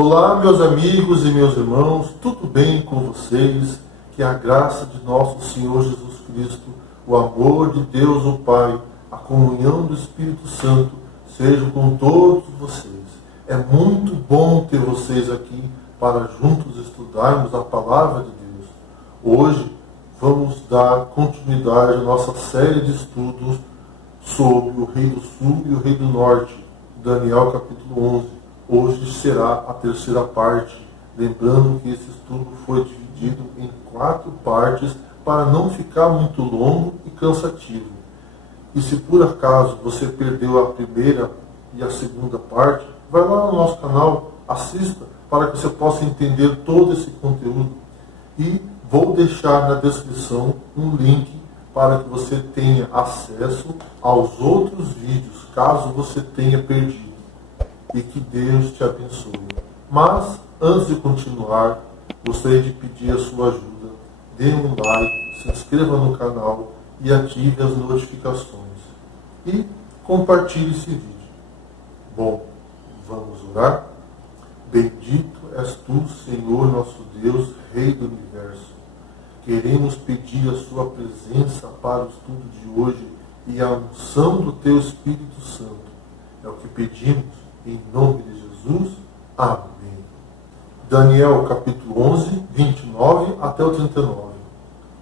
Olá, meus amigos e meus irmãos, tudo bem com vocês? Que a graça de nosso Senhor Jesus Cristo, o amor de Deus o Pai, a comunhão do Espírito Santo sejam com todos vocês. É muito bom ter vocês aqui para juntos estudarmos a Palavra de Deus. Hoje vamos dar continuidade à nossa série de estudos sobre o Rei do Sul e o Rei do Norte, Daniel capítulo 11. Hoje será a terceira parte, lembrando que esse estudo foi dividido em 4 partes para não ficar muito longo e cansativo. E se por acaso você perdeu a primeira e a segunda parte, vai lá no nosso canal, assista para que você possa entender todo esse conteúdo. E vou deixar na descrição um link para que você tenha acesso aos outros vídeos, caso você tenha perdido. E que Deus te abençoe. Mas, antes de continuar, gostaria de pedir a sua ajuda. Dê um like, se inscreva no canal e ative as notificações. E compartilhe esse vídeo. Bom, vamos orar? Bendito és tu, Senhor nosso Deus, Rei do Universo. Queremos pedir a sua presença para o estudo de hoje e a unção do teu Espírito Santo. É o que pedimos. Em nome de Jesus, amém. Daniel capítulo 11, 29 até o 39.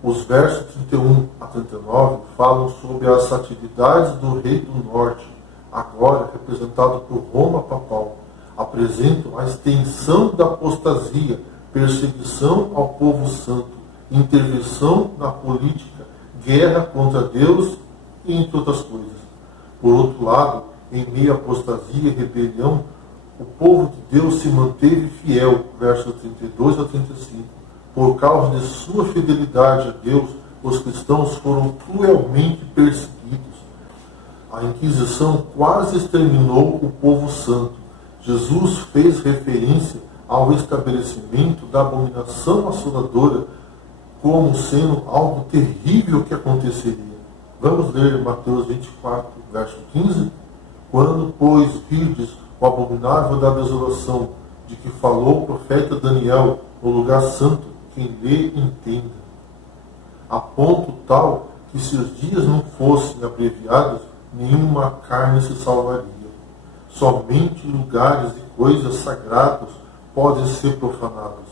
Os versos 31 a 39 falam sobre as atividades do Rei do Norte, agora representado por Roma papal. Apresentam a extensão da apostasia, perseguição ao povo santo, intervenção na política, guerra contra Deus e entre outras coisas. Por outro lado, em meio à apostasia e rebelião, o povo de Deus se manteve fiel, versos 32 a 35. Por causa de sua fidelidade a Deus, os cristãos foram cruelmente perseguidos. A Inquisição quase exterminou o povo santo. Jesus fez referência ao estabelecimento da abominação assoladora como sendo algo terrível que aconteceria. Vamos ler Mateus 24, verso 15. Quando, pois, virdes o abominável da desolação, de que falou o profeta Daniel, no lugar santo, quem lê entenda. A ponto tal que se os dias não fossem abreviados, nenhuma carne se salvaria. Somente lugares e coisas sagradas podem ser profanados.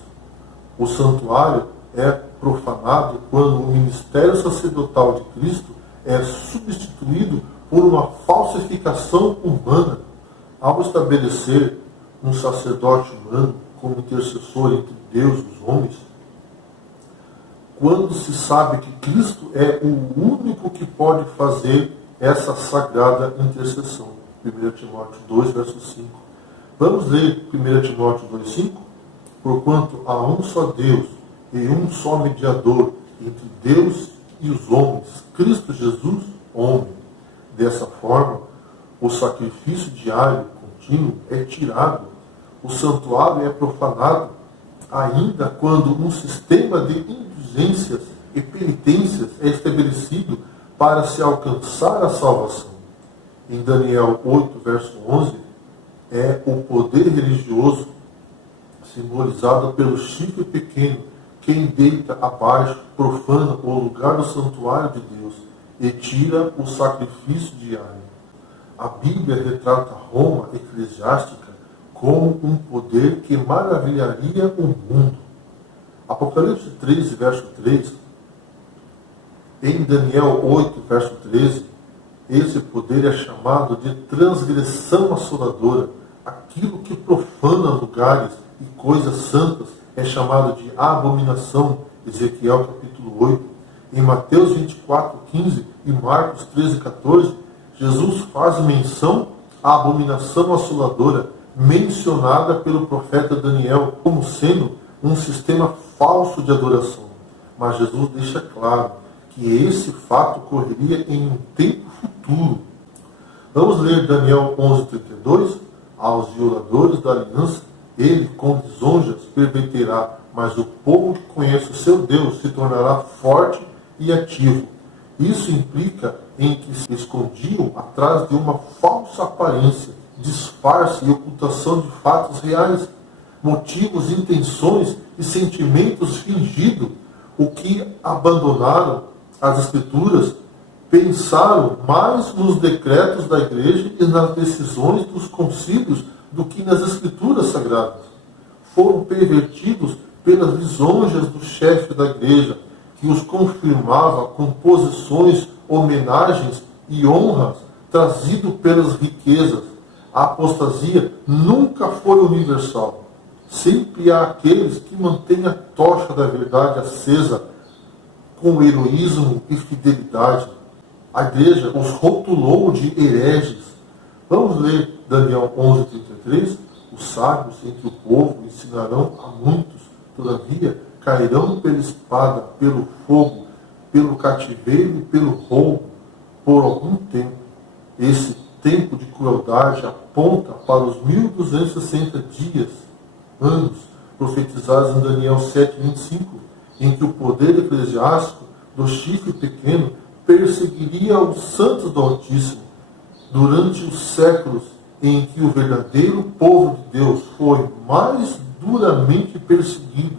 O santuário é profanado quando o ministério sacerdotal de Cristo é substituído por uma falsificação humana, ao estabelecer um sacerdote humano como intercessor entre Deus e os homens. Quando se sabe que Cristo é o único que pode fazer essa sagrada intercessão. 1 Timóteo 2, verso 5. Vamos ler 1 Timóteo 2, 5? Porquanto há um só Deus e um só mediador entre Deus e os homens, Cristo Jesus, homem. Dessa forma, o sacrifício diário contínuo é tirado, o santuário é profanado, ainda quando um sistema de indulgências e penitências é estabelecido para se alcançar a salvação. Em Daniel 8, verso 11, é o poder religioso simbolizado pelo chifre pequeno, quem deita abaixo, profana o lugar do santuário de Deus e tira o sacrifício diário. A Bíblia retrata Roma eclesiástica como um poder que maravilharia o mundo. Apocalipse 13, verso 3. Em Daniel 8, verso 13, esse poder é chamado de transgressão assoladora. Aquilo que profana lugares e coisas santas é chamado de abominação. Ezequiel capítulo 8. Em Mateus 24, 15 e Marcos 13, 14, Jesus faz menção à abominação assoladora mencionada pelo profeta Daniel como sendo um sistema falso de adoração. Mas Jesus deixa claro que esse fato ocorreria em um tempo futuro. Vamos ler Daniel 11:32. Aos violadores da aliança, ele com lisonjas perverterá, mas o povo que conhece o seu Deus se tornará forte e ativo. Isso implica em que se escondiam atrás de uma falsa aparência, disfarce e ocultação de fatos reais. motivos, intenções e sentimentos fingidos, o que abandonaram as Escrituras, pensaram mais nos decretos da igreja e nas decisões dos concílios do que nas Escrituras sagradas. Foram pervertidos pelas lisonjas do chefe da igreja, que os confirmava com posições, homenagens e honras trazido pelas riquezas. A apostasia nunca foi universal. Sempre há aqueles que mantêm a tocha da verdade acesa com heroísmo e fidelidade. A igreja os rotulou de hereges. Vamos ler Daniel 11:33. Os sábios entre o povo ensinarão a muitos, todavia cairão pela espada, pelo fogo, pelo cativeiro e pelo roubo, por algum tempo. Esse tempo de crueldade aponta para os 1260 dias, anos, profetizados em Daniel 7:25, em que o poder eclesiástico do chifre pequeno perseguiria os santos do Altíssimo. Durante os séculos em que o verdadeiro povo de Deus foi mais duramente perseguido,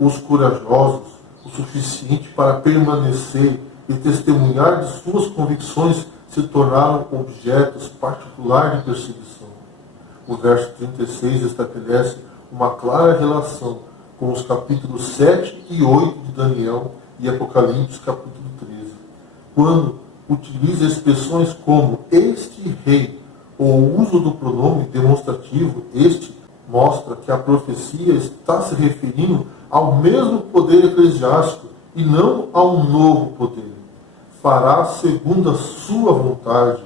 os corajosos, o suficiente para permanecer e testemunhar de suas convicções, se tornaram objetos particulares de perseguição. O verso 36 estabelece uma clara relação com os capítulos 7 e 8 de Daniel e Apocalipse capítulo 13, quando utiliza expressões como este rei, ou o uso do pronome demonstrativo este, mostra que a profecia está se referindo ao mesmo poder eclesiástico e não a um novo poder. Fará segundo a sua vontade.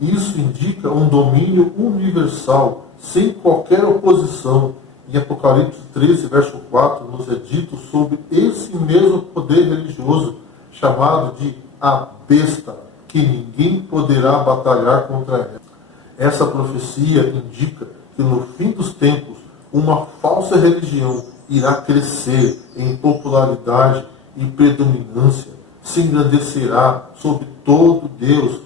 Isso indica um domínio universal, sem qualquer oposição. Em Apocalipse 13, verso 4, nos é dito sobre esse mesmo poder religioso, chamado de a besta, que ninguém poderá batalhar contra ela. Essa profecia indica que no fim dos tempos, uma falsa religião irá crescer em popularidade e predominância, se engrandecerá sobre todo Deus.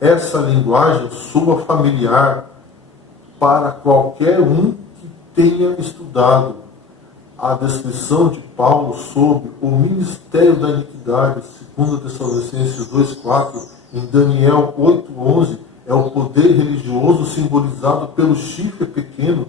Essa linguagem soa familiar para qualquer um que tenha estudado a descrição de Paulo sobre o ministério da iniquidade, segundo Tessalonicenses 2:4, em Daniel 8:11, é o poder religioso simbolizado pelo chifre pequeno,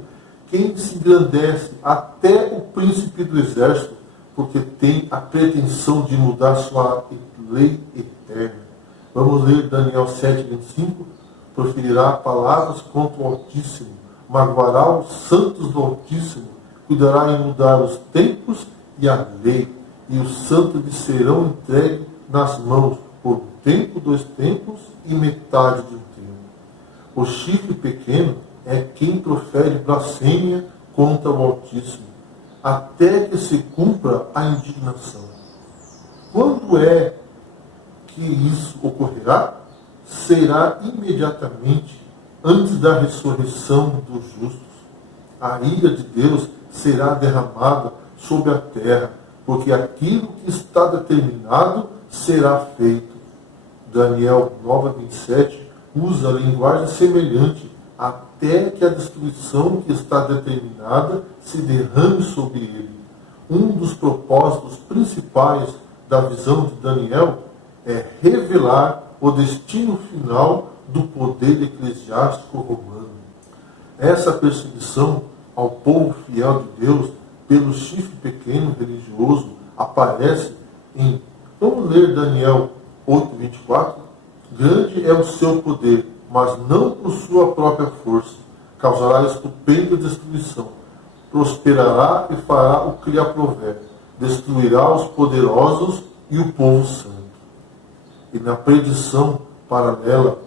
quem se engrandece até o príncipe do exército, porque tem a pretensão de mudar sua lei eterna. Vamos ler Daniel 7:25. Proferirá palavras contra o Altíssimo, magoará os santos do Altíssimo, cuidará em mudar os tempos e a lei, e os santos lhe serão entregues nas mãos por um tempo, 2 tempos e metade de um tempo. O chifre pequeno é quem profere blasfêmia contra o Altíssimo, até que se cumpra a indignação. Quando é que isso ocorrerá? Será imediatamente antes da ressurreição dos justos. A ira de Deus será derramada sobre a terra, porque aquilo que está determinado será feito. Daniel 9:27 usa linguagem semelhante, até que a destruição que está determinada se derrame sobre ele. Um dos propósitos principais da visão de Daniel é revelar o destino final do poder eclesiástico romano. Essa perseguição ao povo fiel de Deus pelo chifre pequeno religioso aparece em, vamos ler Daniel 8:24, grande é o seu poder, mas não por sua própria força. Causará estupenda destruição. Prosperará e fará o que lhe aprouver. Destruirá os poderosos e o povo santo. E na predição paralela,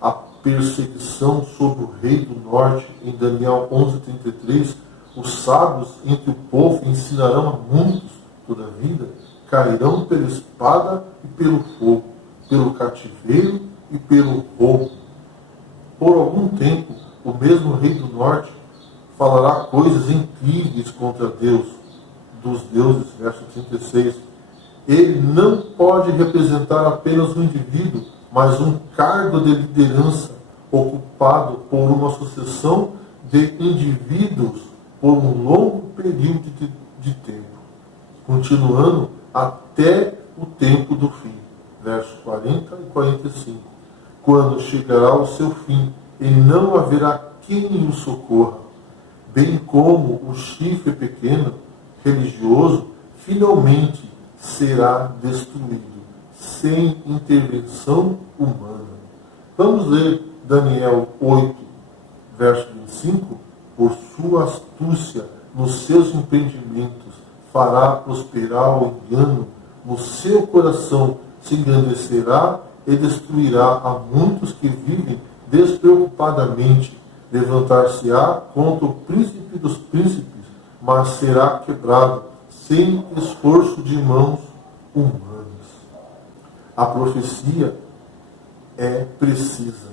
a perseguição sobre o rei do norte, em Daniel 11:33, os sábios entre o povo ensinarão a muitos, todavia, cairão pela espada e pelo fogo, pelo cativeiro e pelo roubo. Por algum tempo, o mesmo rei do norte falará coisas incríveis contra Deus, dos deuses, verso 36. Ele não pode representar apenas um indivíduo, mas um cargo de liderança ocupado por uma sucessão de indivíduos por um longo período de tempo, continuando até o tempo do fim. Versos 40 e 45. Quando chegará o seu fim, e não haverá quem o socorra, bem como o chifre pequeno, religioso, finalmente será destruído, sem intervenção humana. Vamos ler Daniel 8, verso 25. Por sua astúcia nos seus empreendimentos fará prosperar o engano, no seu coração se engrandecerá e destruirá a muitos que vivem despreocupadamente. Levantar-se-á contra o príncipe dos príncipes, mas será quebrado sem esforço de mãos humanas. A profecia é precisa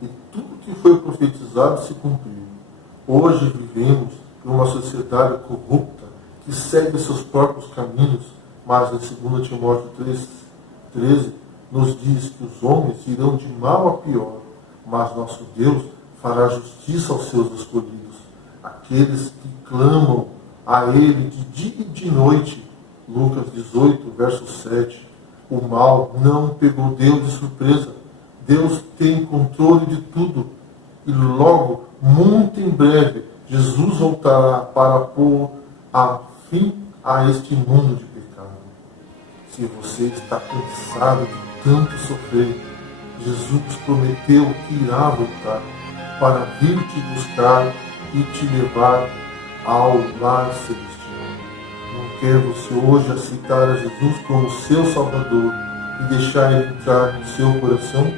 e tudo que foi profetizado se cumpriu. Hoje vivemos em uma sociedade corrupta que segue seus próprios caminhos, mas em 2 Timóteo 3,13 nos diz que os homens irão de mal a pior, mas nosso Deus fará justiça aos seus escolhidos, aqueles que clamam a Ele de dia e de noite. Lucas 18, verso 7. O mal não pegou Deus de surpresa. Deus tem controle de tudo. E logo, muito em breve, Jesus voltará para pôr fim a este mundo de pecado. Se você está cansado de tanto sofrer, Jesus prometeu que irá voltar para vir te buscar e te levar ao lar celestial. Não quer você hoje aceitar a Jesus como seu Salvador e deixar Ele entrar no seu coração?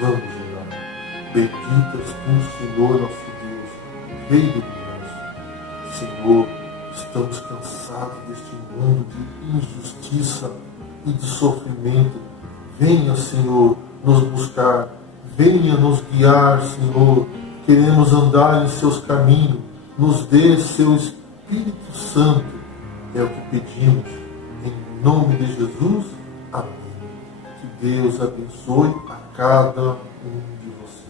Vamos orar. Benditas tu, Senhor nosso Deus, Rei do universo. Senhor, estamos cansados deste mundo de injustiça e de sofrimento. Venha, Senhor, nos buscar. Venha nos guiar, Senhor. Queremos andar em seus caminhos. Nos dê seu Espírito Santo. É o que pedimos. Em nome de Jesus. Amém. Que Deus abençoe a cada um de vocês.